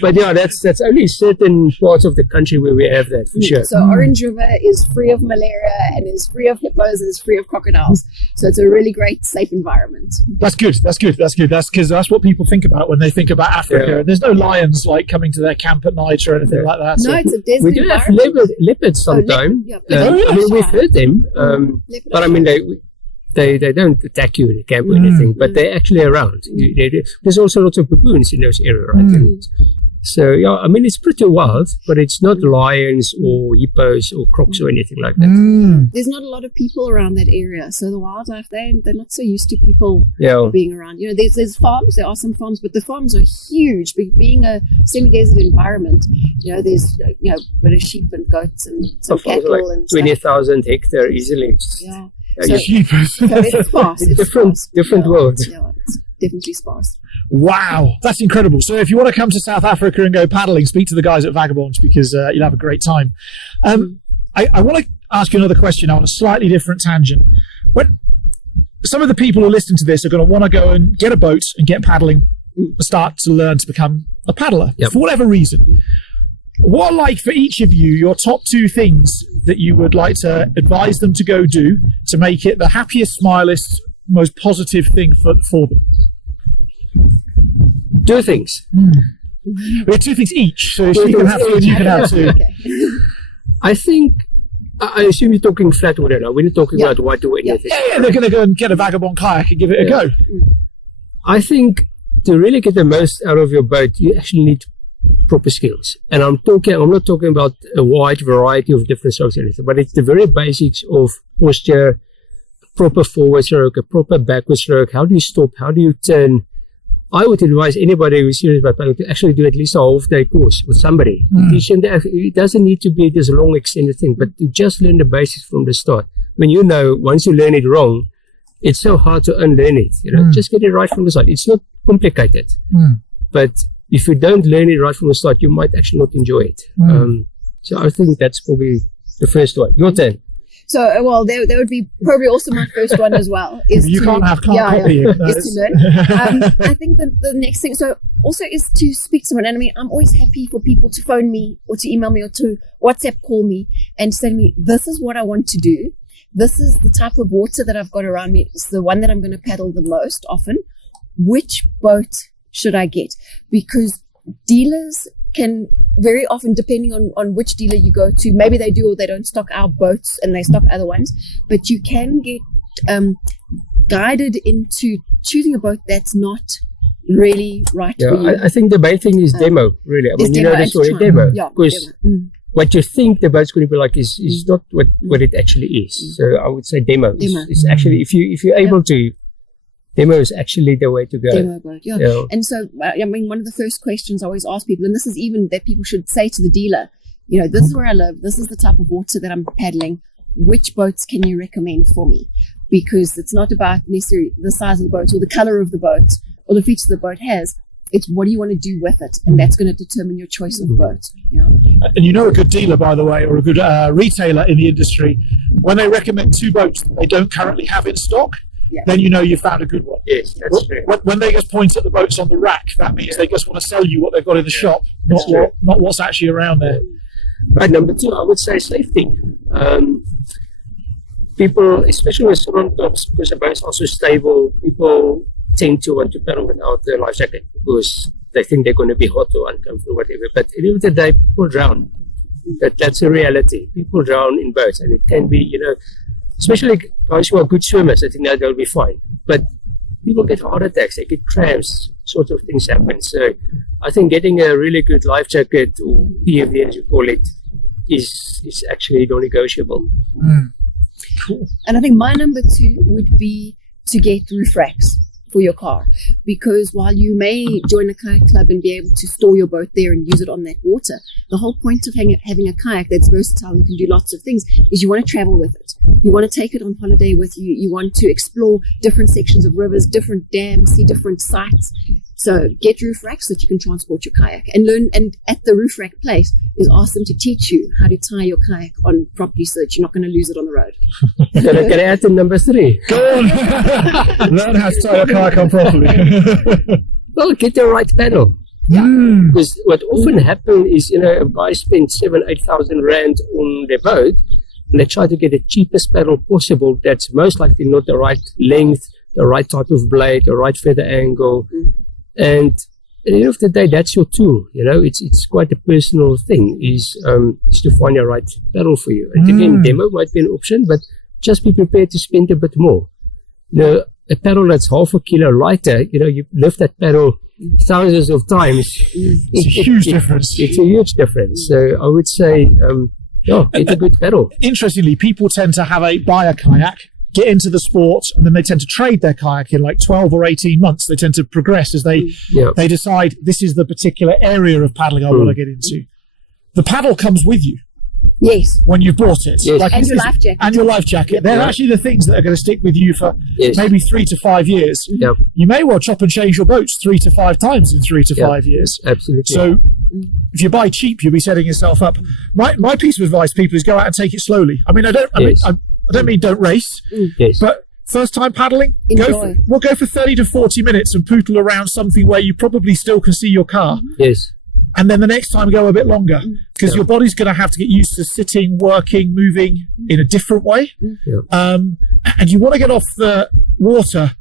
but yeah, that's only certain parts of the country where we have that, for sure. So Orange River is free of malaria and is free of hippos and is free of crocodiles. So it's a really great, safe environment. That's good. That's because that's what people think about when they think about Africa. Yeah. There's no lions like coming to their camp at night or anything like that. No, So it's a desert We do have environment. leopards sometimes. Yeah. I mean, we've heard them. Leopard But I mean, they don't attack you in the camp or anything, but they're actually around. There's also lots of baboons in those areas, right? And so, yeah, I mean, it's pretty wild, but it's not lions or hippos or crocs or anything like that. There's not a lot of people around that area, so the wildlife they're not so used to people Yeah. being around. You know, there's farms, there are some farms, but the farms are huge. Being a semi-desert environment, you know, there's a bit of sheep and goats and some cattle Like and stuff. 20,000 hectares easily. Yeah, Yeah, so, Jeepers. so it's sparse. It's Different- sparse. different Yeah, world. Yeah, it's definitely sparse. Wow, that's incredible. So if you want to come to South Africa and go paddling, speak to the guys at Vagabonds because you'll have a great time. I want to ask you another question on a slightly different tangent. When some of the people who listen to this are going to want to go and get a boat and get paddling, start to learn to become a paddler for whatever reason. What are, like, for each of you, your top 2 things that you would like to advise them to go do to make it the happiest, smilest, most positive thing for them? 2 things. We have 2 things each, so you can have 2 and you can have 2. Okay. I think, I assume you're talking flat water now. We're not talking about white or anything. Yeah, they're going to go and get a Vagabond kayak and give it a go. I think to really get the most out of your boat, you actually need proper skills. And I'm not talking about a wide variety of different strokes or anything, but it's the very basics of posture, proper forward stroke, a proper backward stroke. How do you stop? How do you turn? I would advise anybody who's serious about paddling to actually do at least a half-day course with somebody. It doesn't need to be this long extended thing, but to just learn the basics from the start. When you know, once you learn it wrong, it's so hard to unlearn it. Just get it right from the start. It's not complicated, but if you don't learn it right from the start, you might actually not enjoy it. So I think that's probably the first one. Your turn. So, well, that would be probably also my first one as well. Is You can't copy you. Is to learn. I think the next thing, so also is to speak to someone. And I mean, I'm always happy for people to phone me or to email me or to WhatsApp call me and say to me, this is what I want to do. This is the type of water that I've got around me. It's the one that I'm going to paddle the most often. Which boat should I get? Because dealers can very often, depending on which dealer you go to, maybe they do or they don't stock our boats and they stock other ones, but you can get guided into choosing a boat that's not really right for you. I think the main thing is demo, really. I mean, you know the story, demo. Because what you think the boat's going to be like is not what it actually is. So I would say demo. Is actually, if you're able to, demo is actually the way to go. Demo boat, yeah. And so, I mean, one of the first questions I always ask people, and this is even that people should say to the dealer, this is where I live, this is the type of water that I'm paddling, which boats can you recommend for me? Because it's not about necessarily the size of the boat or the color of the boat or the features the boat has. It's what do you want to do with it? And that's going to determine your choice of boat. And a good dealer, by the way, or a good retailer in the industry, when they recommend 2 boats that they don't currently have in stock, then you found a good one. Yes, that's true. When they just point at the boats on the rack, that means they just want to sell you what they've got in the shop, not what's actually around there. Right, number 2, I would say safety. People, especially with swim tops, because the boats are so stable, people tend to want to paddle without their life jacket because they think they're going to be hot or uncomfortable, whatever. But at the end of the day, people drown. That's a reality. People drown in boats, and it can be, especially guys who are good swimmers, I think that they'll be fine. But people get heart attacks, they get cramps, sort of things happen. So I think getting a really good life jacket, or PFD as you call it, is actually non-negotiable. Cool. And I think my number 2 would be to get roof racks for your car, because while you may join a kayak club and be able to store your boat there and use it on that water, the whole point of having a kayak that's versatile and can do lots of things is you want to travel with it. You want to take it on holiday with you. You want to explore different sections of rivers, different dams, see different sites. So get roof racks so that you can transport your kayak and learn. And at the roof rack place is ask them to teach you how to tie your kayak on properly so that you're not going to lose it on the road. Can I add to number 3? Go on. Learn how to tie your kayak on properly. Well, get the right paddle. Because what often happens is, a guy spends 7,000-8,000 rand on their boat, and they try to get the cheapest paddle possible that's most likely not the right length, the right type of blade, the right feather angle. And at the end of the day, that's your tool. It's quite a personal thing, is to find the right paddle for you. And again, demo might be an option, but just be prepared to spend a bit more. A paddle that's half a kilo lighter, you lift that paddle thousands of times. It's a huge difference. It's a huge difference. So I would say, it's a good paddle. Interestingly, people tend to buy a kayak, get into the sport, and then they tend to trade their kayak in like 12 or 18 months. They tend to progress as they decide this is the particular area of paddling I want to get into. The paddle comes with you. Yes. When you've bought it. Yes. And your life jacket. And your life jacket. Yep. They're actually the things that are going to stick with you for maybe 3 to 5 years. Yep. You may well chop and change your boats 3 to 5 times in 3 to 5 years. Absolutely. So if you buy cheap, you'll be setting yourself up. My piece of advice, people, is go out and take it slowly. I don't mean don't race, but first time paddling, we'll go for 30 to 40 minutes and poodle around something where you probably still can see your car. Yes. And then the next time go a bit longer, because your body's going to have to get used to sitting, working, moving in a different way. And you want to get off the water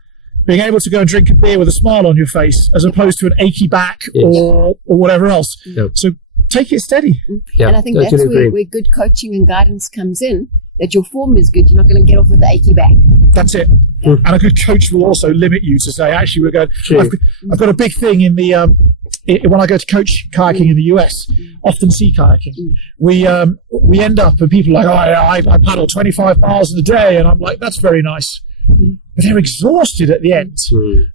being able to go and drink a beer with a smile on your face, as opposed to an achy back or whatever else. So take it steady. And I think that's where good coaching and guidance comes in, that your form is good. You're not going to get off with the achy back. That's it. And a good coach will also limit you to say, actually, we're going, I've got a big thing in the, when I go to coach kayaking in the US, often sea kayaking, we end up and people are like, I paddle 25 miles in a day. And I'm like, that's very nice. But they're exhausted at the end.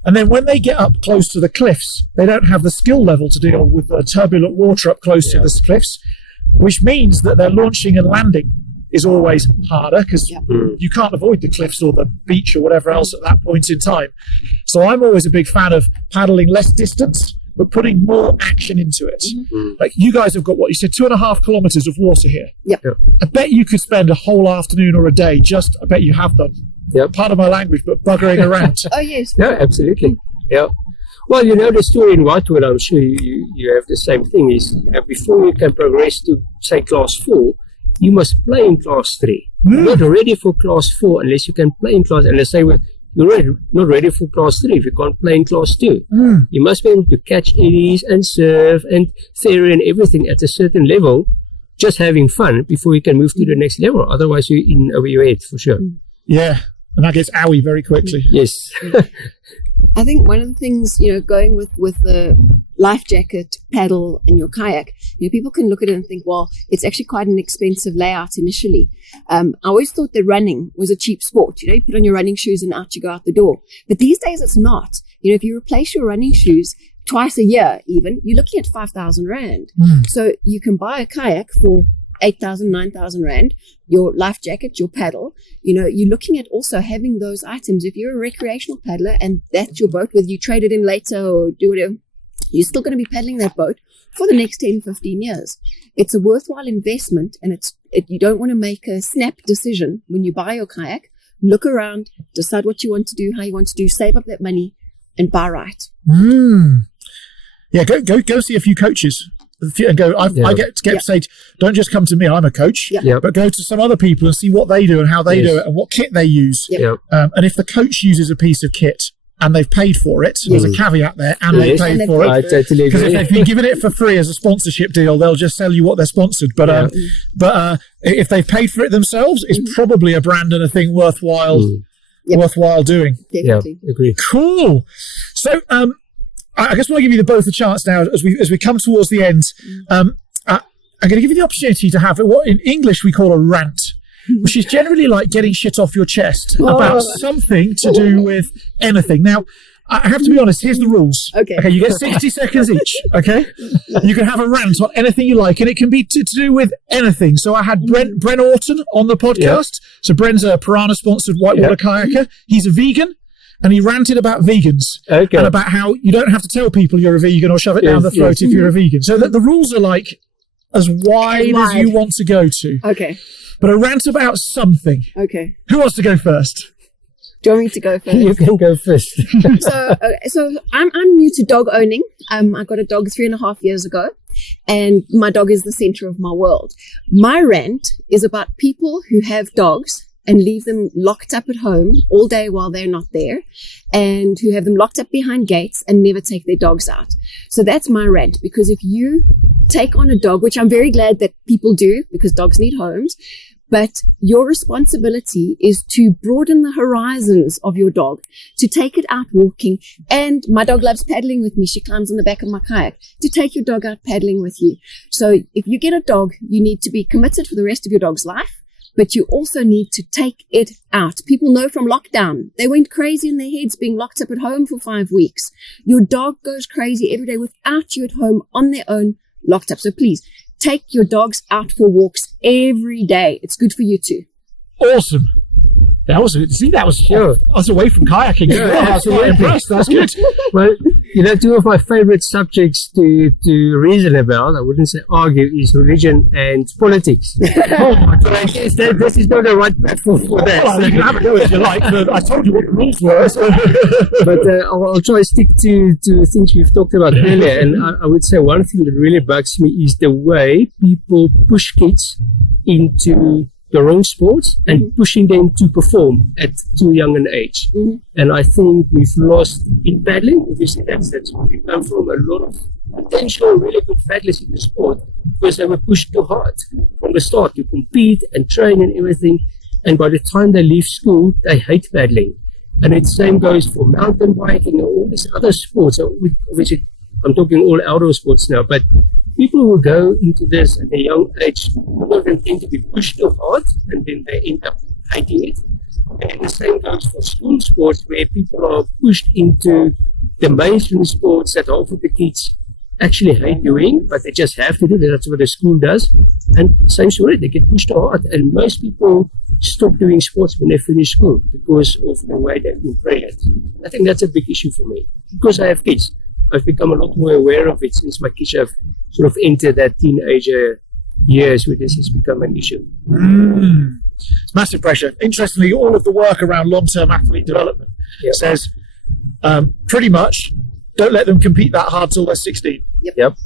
And then when they get up close to the cliffs, they don't have the skill level to deal with the turbulent water up close to the cliffs, which means that their launching and landing is always harder, because you can't avoid the cliffs or the beach or whatever else at that point in time. So I'm always a big fan of paddling less distance, but putting more action into it. Like you guys have got, what you said, 2.5 kilometers of water here. I bet you could spend a whole afternoon or a day I bet you have done. Part of my language, but buggering around. Oh, yes. Yeah, absolutely. Yeah. Well, the story in Whitewood, I'm sure you have the same thing, is before you can progress to, say, class 4, you must play in class 3. You're not ready for class 4 unless you can play in class, and let's say you're not ready for class 3 if you can't play in class 2. You must be able to catch eddies and surf and theory and everything at a certain level, just having fun before you can move to the next level. Otherwise, you're in over your head for sure. Yeah, and that gets owie very quickly. Yes. I think one of the things, going with the life jacket, paddle, and your kayak, people can look at it and think, well, it's actually quite an expensive layout initially. I always thought that running was a cheap sport. You put on your running shoes and out you go out the door. But these days it's not. If you replace your running shoes twice a year even, you're looking at 5,000 rand. So you can buy a kayak for 8,000, 9,000 rand, your life jacket, your paddle. You're looking at also having those items. If you're a recreational paddler and that's your boat, whether you trade it in later or do whatever, you're still going to be paddling that boat for the next 10, 15 years. It's a worthwhile investment, and you don't want to make a snap decision when you buy your kayak. Look around, decide what you want to do, how you want to do, save up that money, and buy right. Yeah, go see a few coaches. and go, I get to say, don't just come to me, I'm a coach, but go to some other people and see what they do and how they do it and what kit they use. And if the coach uses a piece of kit and they've paid for it, there's a caveat there, and they've paid for it. I totally agree. Because if they've been given it for free as a sponsorship deal, they'll just sell you what they're sponsored. But if they've paid for it themselves, it's probably a brand and a thing worthwhile doing. Definitely. Yeah, agree. Cool. So, I guess we'll give you both a chance now as we come towards the end. I'm going to give you the opportunity to have what in English we call a rant, which is generally like getting shit off your chest about something to do with anything. Now, I have to be honest, here's the rules. Okay, you get 60 seconds each, okay? You can have a rant on anything you like, and it can be to do with anything. So I had Bren Orton on the podcast. Yep. So Bren's a Piranha-sponsored whitewater kayaker. He's a vegan. And he ranted about vegans and about how you don't have to tell people you're a vegan or shove it down the throat if you're a vegan. So the rules are like as wide as you want to go to. Okay. But a rant about something. Okay. Who wants to go first? Do you want me to go first? You can go first. So I'm new to dog owning. I got a dog 3.5 years ago, and my dog is the center of my world. My rant is about people who have dogs and leave them locked up at home all day while they're not there, and who have them locked up behind gates and never take their dogs out. So that's my rant, because if you take on a dog, which I'm very glad that people do because dogs need homes, but your responsibility is to broaden the horizons of your dog, to take it out walking. And my dog loves paddling with me. She climbs on the back of my kayak, to take your dog out paddling with you. So if you get a dog, you need to be committed for the rest of your dog's life. But you also need to take it out. People know from lockdown, they went crazy in their heads being locked up at home for 5 weeks. Your dog goes crazy every day without you at home on their own, locked up. So please, take your dogs out for walks every day. It's good for you too. Awesome. That was sure. I was away from kayaking. I was quite impressed. That's good. Well, two of my favorite subjects to reason about, I wouldn't say argue, is religion and politics. Oh my God. I guess this is not the right platform for that. Well, you can have a go if you like, but I told you what the rules were. So. But I'll try to stick to things we've talked about earlier. And I would say one thing that really bugs me is the way people push kids into the wrong sports and pushing them to perform at too young an age. And I think we've lost in paddling. Obviously, that's where we come from. A lot of potential really good paddlers in the sport because they were pushed too hard from the start to compete and train and everything. And by the time they leave school, they hate paddling. And the same goes for mountain biking and all these other sports. So obviously, I'm talking all outdoor sports now, but people who go into this at a young age, all of them tend to be pushed too hard, and then they end up hating it. And the same goes for school sports, where people are pushed into the mainstream sports that half of the kids actually hate doing, but they just have to do it. That's what the school does. And same story, they get pushed too hard. And most people stop doing sports when they finish school because of the way they've been trained. I think that's a big issue for me. Because I have kids, I've become a lot more aware of it since my kids have sort of entered that teenager years where this has become an issue. It's massive pressure. Interestingly, all of the work around long-term athlete development says pretty much don't let them compete that hard till they're 16. Yep.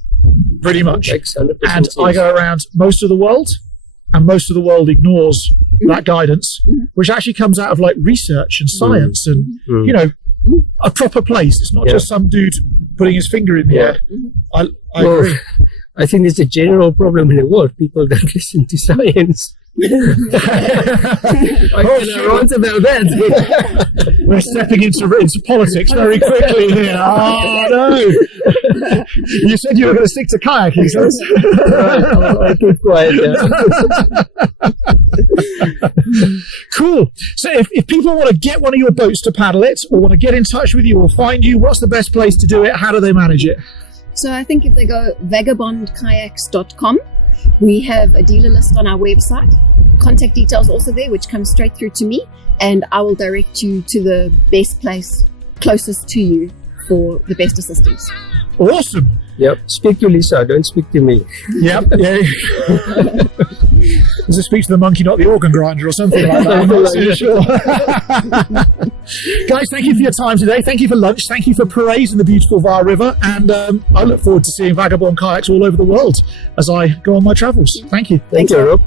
Pretty much. And I go around most of the world, and most of the world ignores that guidance, which actually comes out of like research and science and, a proper place. It's not just some dude putting his finger in the air. I agree. I think it's a general problem in the world. People don't listen to science. I can rant about that. We're stepping into politics very quickly here. Oh no! You said you were going to stick to kayaking, so I'll keep quiet. Cool. So if people want to get one of your boats to paddle it, or want to get in touch with you or find you, what's the best place to do it? How do they manage it? So I think if they go vagabondkayaks.com, we have a dealer list on our website. Contact details also there, which comes straight through to me, and I will direct you to the best place closest to you for the best assistance. Awesome. Yep. Speak to Lisa, don't speak to me. Yep. Yeah. Does it speak to the monkey, not the organ grinder, or something like that? I'm not too sure. Guys, thank you for your time today. Thank you for lunch. Thank you for praising the beautiful Var River. And I look forward to seeing Vagabond Kayaks all over the world as I go on my travels. Thank you. Thank you, Rob.